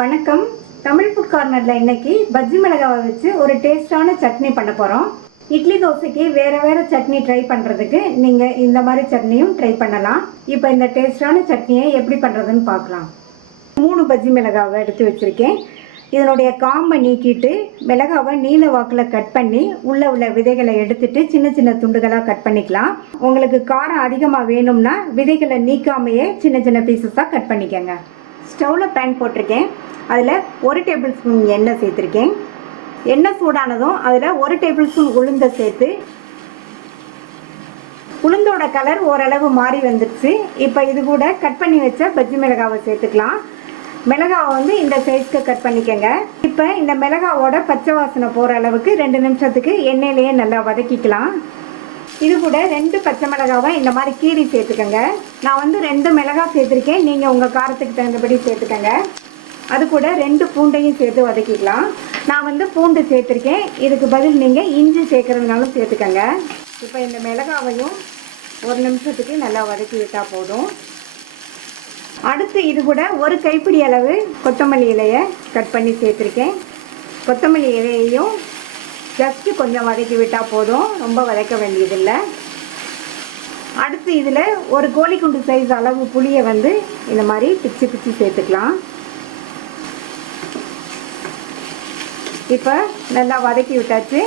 வணக்கம். தமிழ் ஃபுட் கார்னரில் இன்னைக்கு பஜ்ஜி மிளகாவை வச்சு ஒரு டேஸ்டான சட்னி பண்ண போகிறோம். இட்லி தோசைக்கு வேறு சட்னி ட்ரை பண்ணுறதுக்கு நீங்கள் இந்த மாதிரி சட்னியும் ட்ரை பண்ணலாம். இப்போ இந்த டேஸ்டான சட்னியை எப்படி பண்ணுறதுன்னு பார்க்கலாம். 3 பஜ்ஜி மிளகாவை எடுத்து வச்சுருக்கேன். இதனுடைய காம்பை நீக்கிட்டு மிளகாவை நீல வாக்கில் கட் பண்ணி உள்ள விதைகளை எடுத்துட்டு சின்ன சின்ன துண்டுகளாக கட் பண்ணிக்கலாம். உங்களுக்கு காரம் அதிகமாக வேணும்னா விதைகளை நீக்காமையே சின்ன சின்ன பீசஸாக கட் பண்ணிக்கோங்க. ஸ்டவ்வில் பேன் போட்டிருக்கேன். அதில் 1 டேபிள் ஸ்பூன் எண்ணெய் சேர்த்துருக்கேன். எண்ணெய் சூடானதும் அதில் 1 டேபிள் ஸ்பூன் உளுந்தை சேர்த்து, உளுந்தோட கலர் ஓரளவு மாறி வந்துடுச்சு. இப்போ இது கூட கட் பண்ணி வச்ச பஜ்ஜி மிளகாவை சேர்த்துக்கலாம். மிளகாவை இந்த சைஸ்க்கு கட் பண்ணிக்கோங்க. இப்போ இந்த மிளகாவோட பச்சை வாசனை போகிற அளவுக்கு 2 நிமிஷத்துக்கு எண்ணெயிலேயே நல்லா வதக்கிக்கலாம். இது கூட 2 பச்சை மிளகாவை இந்த மாதிரி கீரி சேர்த்துக்கோங்க. நான் 2 மிளகாய் சேர்த்துருக்கேன். நீங்கள் உங்கள் காரத்துக்கு தகுந்தபடி சேர்த்துக்கோங்க. அது கூட 2 பூண்டையும் சேர்த்து வதக்கிக்கலாம். நான் பூண்டு சேர்த்துருக்கேன். இதுக்கு பதில் நீங்கள் இஞ்சி சேர்க்குறதுனாலும் சேர்த்துக்கோங்க. இப்போ இந்த மிளகாவையும் 1 நிமிஷத்துக்கு நல்லா வதக்கி விட்டால் போதும். அடுத்து இது கூட 1 கைப்பிடி அளவு கொத்தமல்லி இலையை கட் பண்ணி சேர்த்துருக்கேன். கொத்தமல்லி இலையையும் ஜஸ்ட்டு கொஞ்சம் வதக்கி விட்டால் போதும், ரொம்ப வதக்க வேண்டியதில்லை. அடுத்து இதில் 1 கோழிக்குண்டு சைஸ் அளவு புளியை இந்த மாதிரி பிச்சு சேர்த்துக்கலாம். இப்போ நல்லா வதக்கி விட்டாச்சு.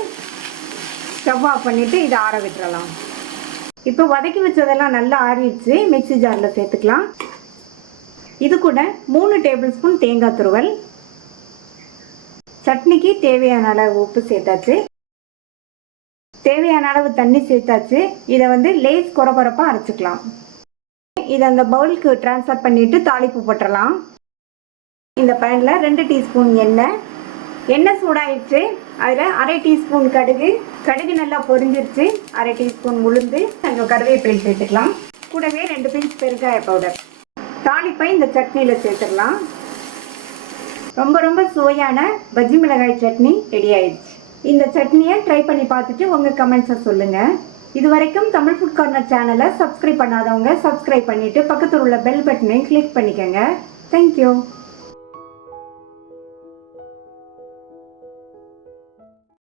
ஸ்டவ் ஆஃப் பண்ணிவிட்டு இதை ஆற விட்டுறலாம். இப்போ வதக்கி வச்சதெல்லாம் நல்லா ஆறிடுச்சு. மிக்ஸி ஜாரில் சேர்த்துக்கலாம். இது கூட 3 டேபிள் ஸ்பூன் தேங்காய் துருவல், சட்னிக்கு தேவையான அளவு உப்பு சேர்த்தாச்சு, தேவையான அளவு தண்ணி சேர்த்தாச்சு. இதை லேஸ் கொரகொரப்பாக அரைச்சிக்கலாம். இதை அந்த பவுலுக்கு ட்ரான்ஸ்ஃபர் பண்ணிவிட்டு தாளிப்பு போட்டுடலாம். இந்த பேனில் 2 டீஸ்பூன் எண்ணெய் சூடாயிடுச்சு. அதில் 1/2 டீஸ்பூன் கடுகு நல்லா பொரிஞ்சிருச்சு. 1/2 டீஸ்பூன் உளுந்து, கொஞ்சம் கருவேப்பிலை சேர்த்துக்கலாம். கூடவே 2 பீஸ் பெருங்காய பவுடர். தாளிப்பை இந்த சட்னியில் சேர்த்துடலாம். ரொம்ப சுவையான பஜ்ஜி மிளகாய் சட்னி ரெடி ஆயிடுச்சு. இந்த சட்னியை ட்ரை பண்ணி பார்த்துட்டு உங்கள் கமெண்ட்ஸை சொல்லுங்கள். இது வரைக்கும் தமிழ் ஃபுட் கார்னர் சேனலை சப்ஸ்கிரைப் பண்ணாதவங்க சப்ஸ்கிரைப் பண்ணிவிட்டு பக்கத்தில் உள்ள பெல் பட்டனை கிளிக் பண்ணிக்கோங்க. தேங்க்யூ.